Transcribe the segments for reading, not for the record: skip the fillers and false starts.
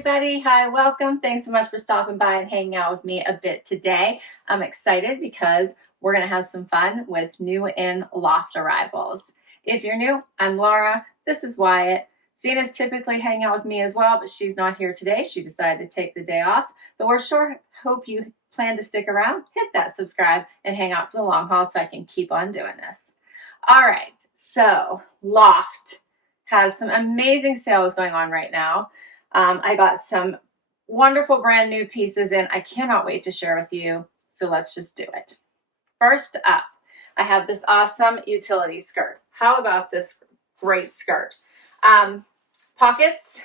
everybody. Hi, welcome. Thanks so much for stopping by and hanging out with me a bit today. I'm excited because we're going to have some fun with new in loft arrivals. If you're new, I'm Laura. This is Wyatt. Zena's typically hanging out with me as well, but she's not here today. She decided to take the day off, but we're sure hope you plan to stick around, hit that subscribe, and hang out for the long haul so I can keep on doing this. All right, so Loft has some amazing sales going on right now. I got some wonderful brand new pieces in. I cannot wait to share with you. So let's just do it. First up, I have this awesome utility skirt. How about this great skirt? Pockets,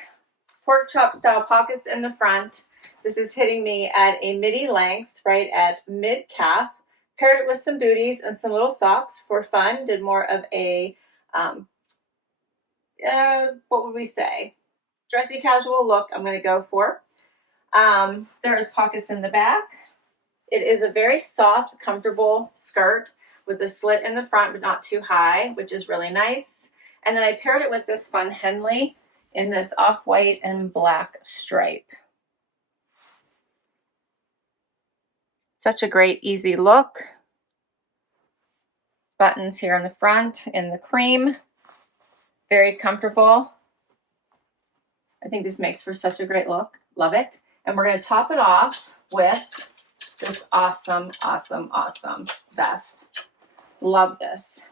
pork chop style pockets in the front. This is hitting me at a midi length, right at mid calf. Paired it with some booties and some little socks for fun. Did more of a, what would we say? Dressy casual look I'm going to go for. There is pockets in the back. It is a very soft, comfortable skirt with a slit in the front, but not too high, which is really nice. And then I paired it with this fun Henley in this off-white and black stripe. Such a great, easy look. Buttons here in the front in the cream. Very comfortable. I think this makes for such a great look. Love it. And we're going to top it off with this awesome, awesome, awesome vest. Love this.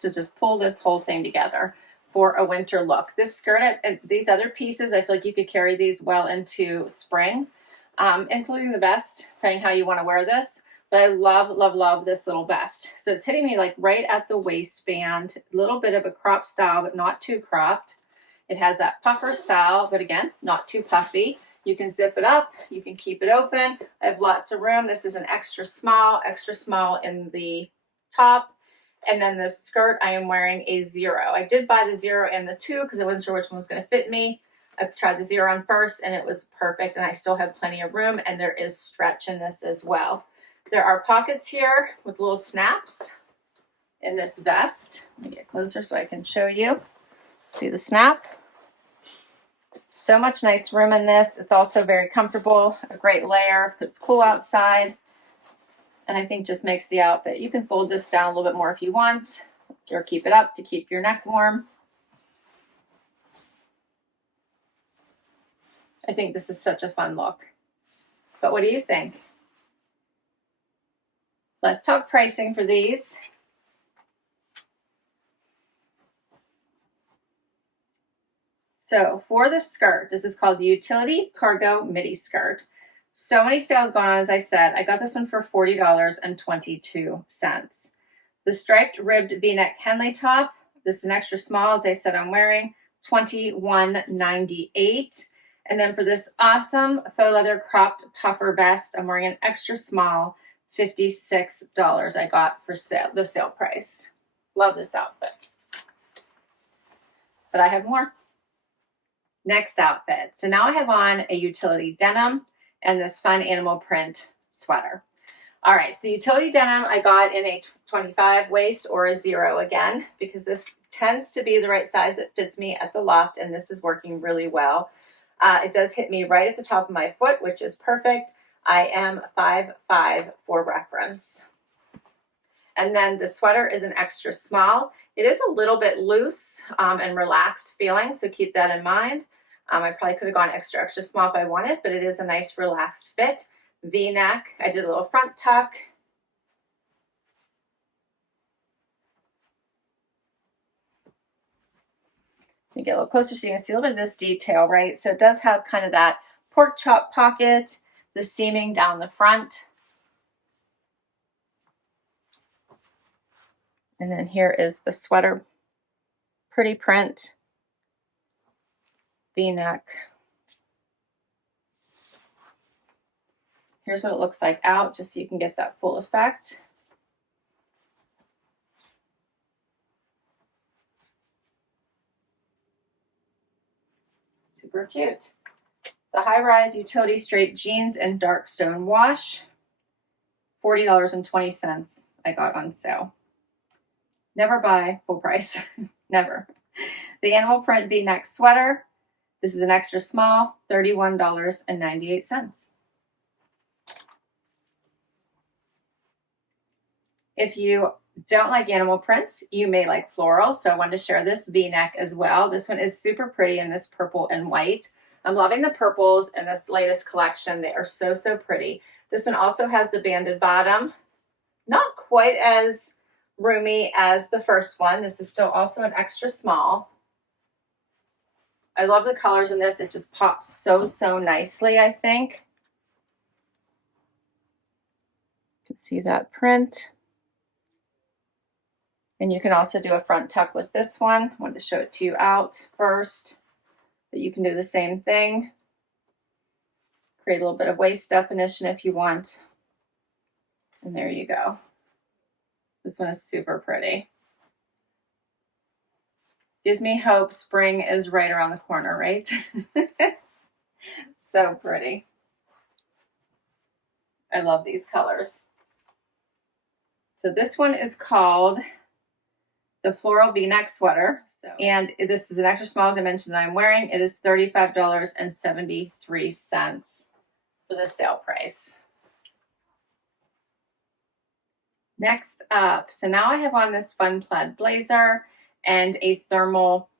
To just pull this whole thing together for a winter look. This skirt and these other pieces, I feel like you could carry these well into spring, including the vest, depending how you want to wear this. But I love, love, love this little vest. So it's hitting me like right at the waistband, a little bit of a crop style, but not too cropped. It has that puffer style, but again, not too puffy. You can zip it up, you can keep it open. I have lots of room. This is an extra small in the top. And then this skirt, I am wearing a 0. I did buy the 0 and the 2 because I wasn't sure which one was going to fit me. I tried the 0 on first and it was perfect, and I still have plenty of room, and there is stretch in this as well. There are pockets here with little snaps in this vest. Let me get closer so I can show you. See the snap? So much nice room in this. It's also very comfortable, a great layer. It's cool outside, and I think just makes the outfit. You can fold this down a little bit more if you want, or keep it up to keep your neck warm. I think this is such a fun look. But what do you think? Let's talk pricing for these. So for the skirt, this is called the Utility Cargo Midi Skirt. So many sales going on, as I said. I got this one for $40.22. The striped ribbed V-neck Henley top. This is an extra small, as I said, I'm wearing $21.98. And then for this awesome faux leather cropped puffer vest, I'm wearing an extra small, $56 I got for the sale price. Love this outfit. But I have more. Next outfit. So now I have on a utility denim and this fun animal print sweater. All right, so the utility denim I got in a 25 waist or a 0 again, because this tends to be the right size that fits me at the loft, and this is working really well. It does hit me right at the top of my foot, which is perfect. I am 5'5" for reference. And then the sweater is an extra small. It is a little bit loose and relaxed feeling, so keep that in mind. I probably could have gone extra small if I wanted, but it is a nice relaxed fit. V-neck. I did a little front tuck. Let me get a little closer so you can see a little bit of this detail, right? So it does have kind of that pork chop pocket, the seaming down the front. And then here is the sweater. Pretty print. V-neck. Here's what it looks like out, just so you can get that full effect. Super cute. The high-rise utility straight jeans and dark stone wash, $40.20 I got on sale. Never buy full price, never. The animal print V-neck sweater. This is an extra small, $31.98. If you don't like animal prints, you may like floral, so I wanted to share this V-neck as well. This one is super pretty in this purple and white. I'm loving the purples in this latest collection. They are so, so pretty. This one also has the banded bottom. Not quite as roomy as the first one. This is still also an extra small. I love the colors in this. It just pops so, so nicely, I think. You can see that print. And you can also do a front tuck with this one. I wanted to show it to you out first, but you can do the same thing. Create a little bit of waist definition if you want. And there you go. This one is super pretty. Gives me hope spring is right around the corner, right? So pretty. I love these colors. So this one is called the Floral V-neck sweater. And this is an extra small, as I mentioned, that I'm wearing. It is $35.73 for the sale price. Next up, so now I have on this fun plaid blazer and a thermal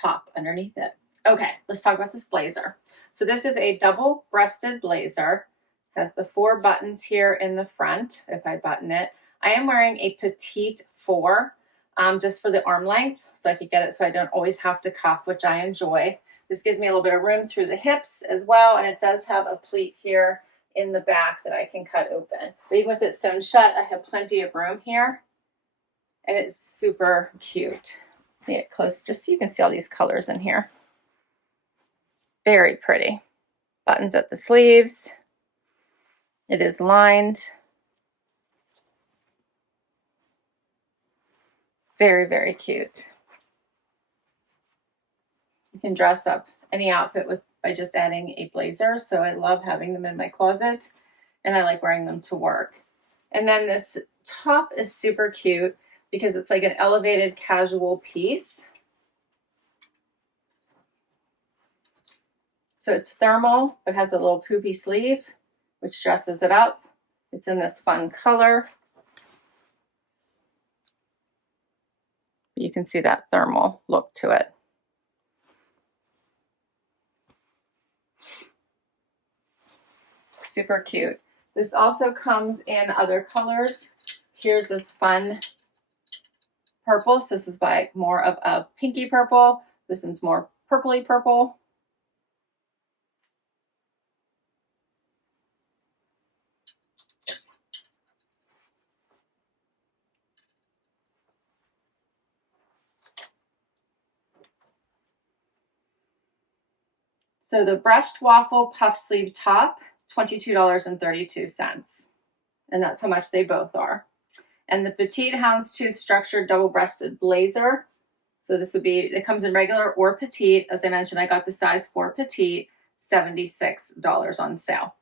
top underneath it. Okay, let's talk about this blazer. So this is a double-breasted blazer. It has the 4 buttons here in the front, if I button it. I am wearing a petite 4. Just for the arm length, so I could get it so I don't always have to cuff, which I enjoy. This gives me a little bit of room through the hips as well, and it does have a pleat here in the back that I can cut open. But even with it sewn shut, I have plenty of room here, and it's super cute. Get close just so you can see all these colors in here. Very pretty. Buttons at the sleeves. It is lined. Very, very cute. You can dress up any outfit by just adding a blazer. So I love having them in my closet, and I like wearing them to work. And then this top is super cute because it's like an elevated casual piece. So it's thermal, but has a little poofy sleeve, which dresses it up. It's in this fun color. You can see that thermal look to it. Super cute. This also comes in other colors. Here's this fun purple. So this is like more of a pinky purple. This one's more purpley purple. So the brushed waffle puff sleeve top, $22.32. And that's how much they both are. And the petite houndstooth structured double-breasted blazer. So this would be, it comes in regular or petite. As I mentioned, I got the size 4 petite, $76 on sale.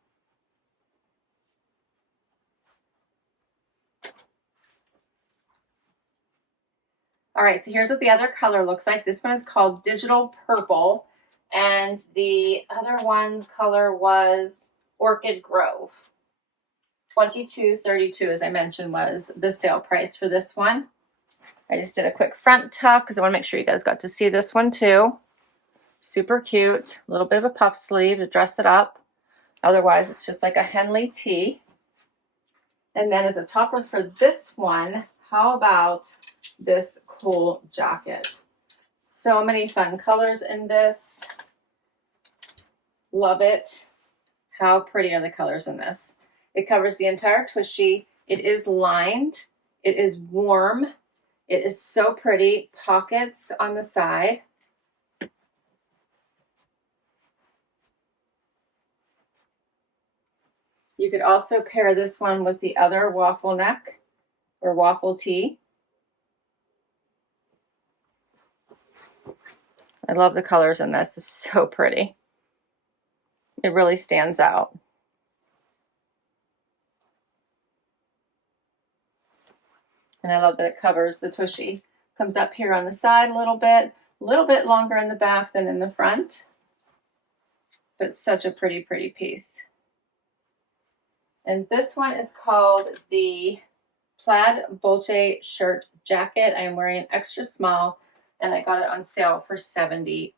All right, so here's what the other color looks like. This one is called Digital Purple, and the other one color was Orchid Grove. $22.32, as I mentioned, was the sale price for this one. I just did a quick front tuck because I want to make sure you guys got to see this one too. Super cute, a little bit of a puff sleeve to dress it up. Otherwise, it's just like a Henley tee. And then as a topper for this one, how about this cool jacket? So many fun colors in this. Love it. How pretty are the colors in this? It covers the entire tushy. It is lined. It is warm. It is so pretty. Pockets on the side. You could also pair this one with the other waffle neck or waffle tee. I love the colors in this. It's so pretty. It really stands out. And I love that it covers the tushy. Comes up here on the side a little bit, A little bit longer in the back than in the front, but such a pretty, pretty piece. And this one is called the Plaid Boucle shirt jacket. I am wearing an extra small, and I got it on sale for $75.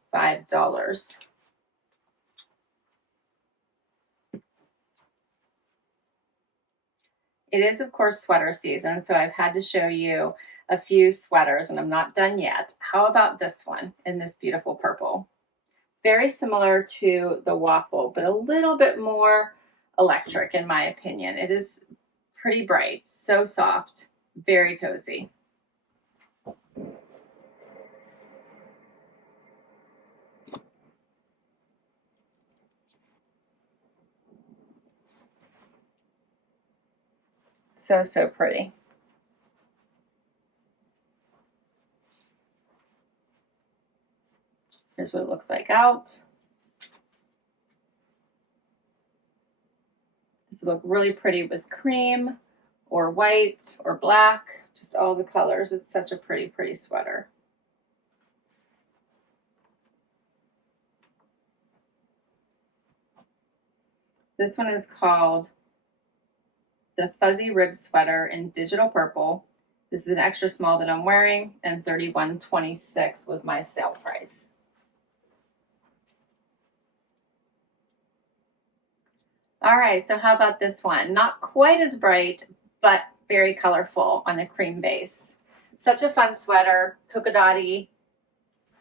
It is, of course, sweater season, so I've had to show you a few sweaters, and I'm not done yet. How about this one in this beautiful purple? Very similar to the waffle, but a little bit more electric in my opinion. It is pretty bright, so soft, very cozy. So, so pretty. Here's what it looks like out. This will look really pretty with cream or white or black, just all the colors. It's such a pretty, pretty sweater. This one is called the Fuzzy Rib Sweater in digital purple. This is an extra small that I'm wearing, and $31.26 was my sale price. All right, so how about this one? Not quite as bright, but very colorful on the cream base. Such a fun sweater, polka dotty,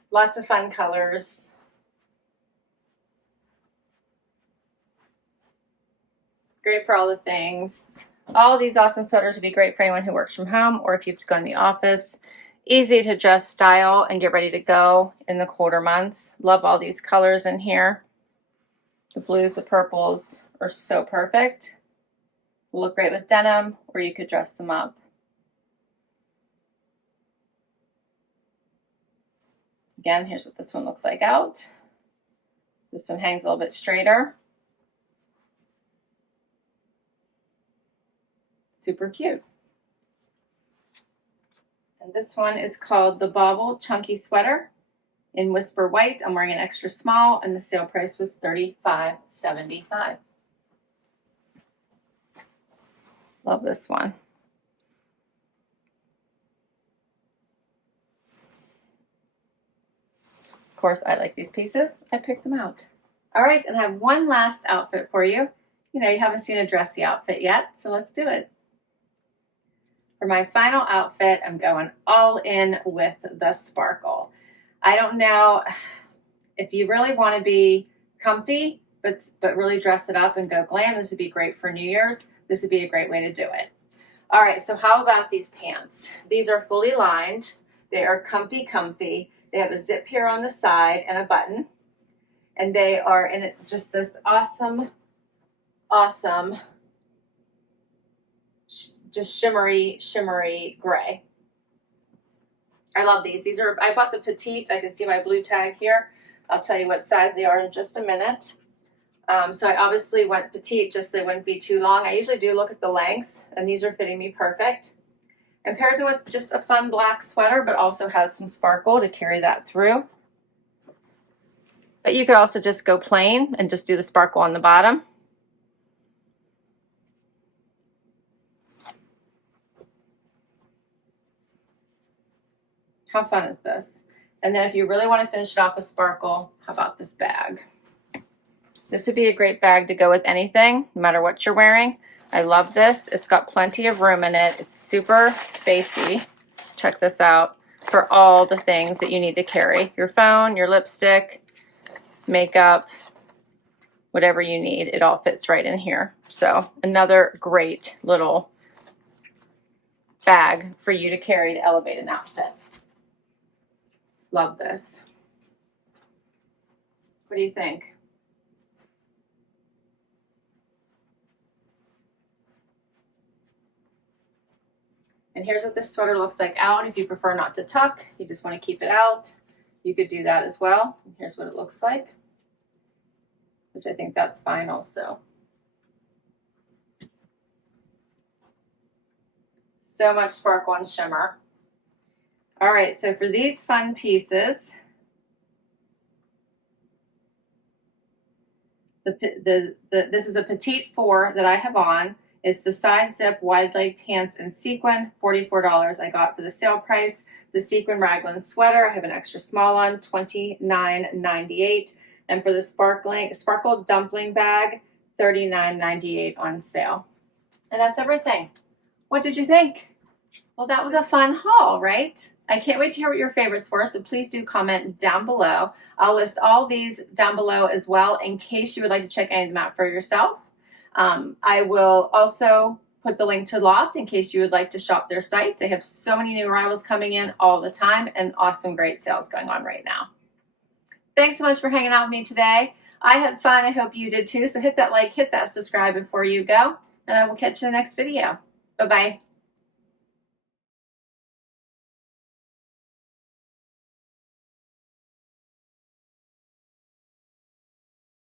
lots of fun colors. Great for all the things. All of these awesome sweaters would be great for anyone who works from home or if you have to go in the office. Easy to just style and get ready to go in the colder months. Love all these colors in here. The blues, the purples are so perfect. Will look great with denim, or you could dress them up. Again, here's what this one looks like out. This one hangs a little bit straighter. Super cute. And this one is called the Boucle Chunky Sweater in Whisper White. I'm wearing an extra small, and the sale price was $35.75. Love this one. Of course, I like these pieces. I picked them out. All right, and I have one last outfit for you. You know, you haven't seen a dressy outfit yet, so let's do it. For my final outfit, I'm going all in with the sparkle. I don't know if you really want to be comfy, but really dress it up and go glam. This would be great for New Year's. This would be a great way to do it. All right, so how about these pants? These are fully lined. They are comfy, comfy. They have a zip here on the side and a button. And they are in just this awesome, awesome, just shimmery gray. I love these. These are, I bought the petite. I can see my blue tag here. I'll tell you what size they are in just a minute. So I obviously went petite just so they wouldn't be too long. I usually do look at the length, and these are fitting me perfect. And paired them with just a fun black sweater, but also has some sparkle to carry that through. But you could also just go plain and just do the sparkle on the bottom. How fun is this? And then if you really want to finish it off with sparkle, how about this bag? This would be a great bag to go with anything, no matter what you're wearing. I love this. It's got plenty of room in it. It's super spacey. Check this out. For all the things that you need to carry. Your phone, your lipstick, makeup, whatever you need. It all fits right in here. So another great little bag for you to carry to elevate an outfit. Love this. What do you think? And here's what this sweater looks like out. If you prefer not to tuck, you just want to keep it out, you could do that as well. And here's what it looks like, which I think that's fine also. So much sparkle and shimmer. All right, so for these fun pieces, This is a petite 4 that I have on. It's the side zip wide leg pants in sequin, $44 I got for the sale price. The sequin raglan sweater, I have an extra small on, $29.98. And for the sparkled dumpling bag, $39.98 on sale. And that's everything. What did you think? Well, that was a fun haul, right? I can't wait to hear what your favorites were, so please do comment down below. I'll list all these down below as well in case you would like to check any of them out for yourself. I will also put the link to Loft in case you would like to shop their site. They have so many new arrivals coming in all the time and awesome, great sales going on right now. Thanks so much for hanging out with me today. I had fun. I hope you did too. So hit that like, hit that subscribe before you go, and I will catch you in the next video. Bye-bye.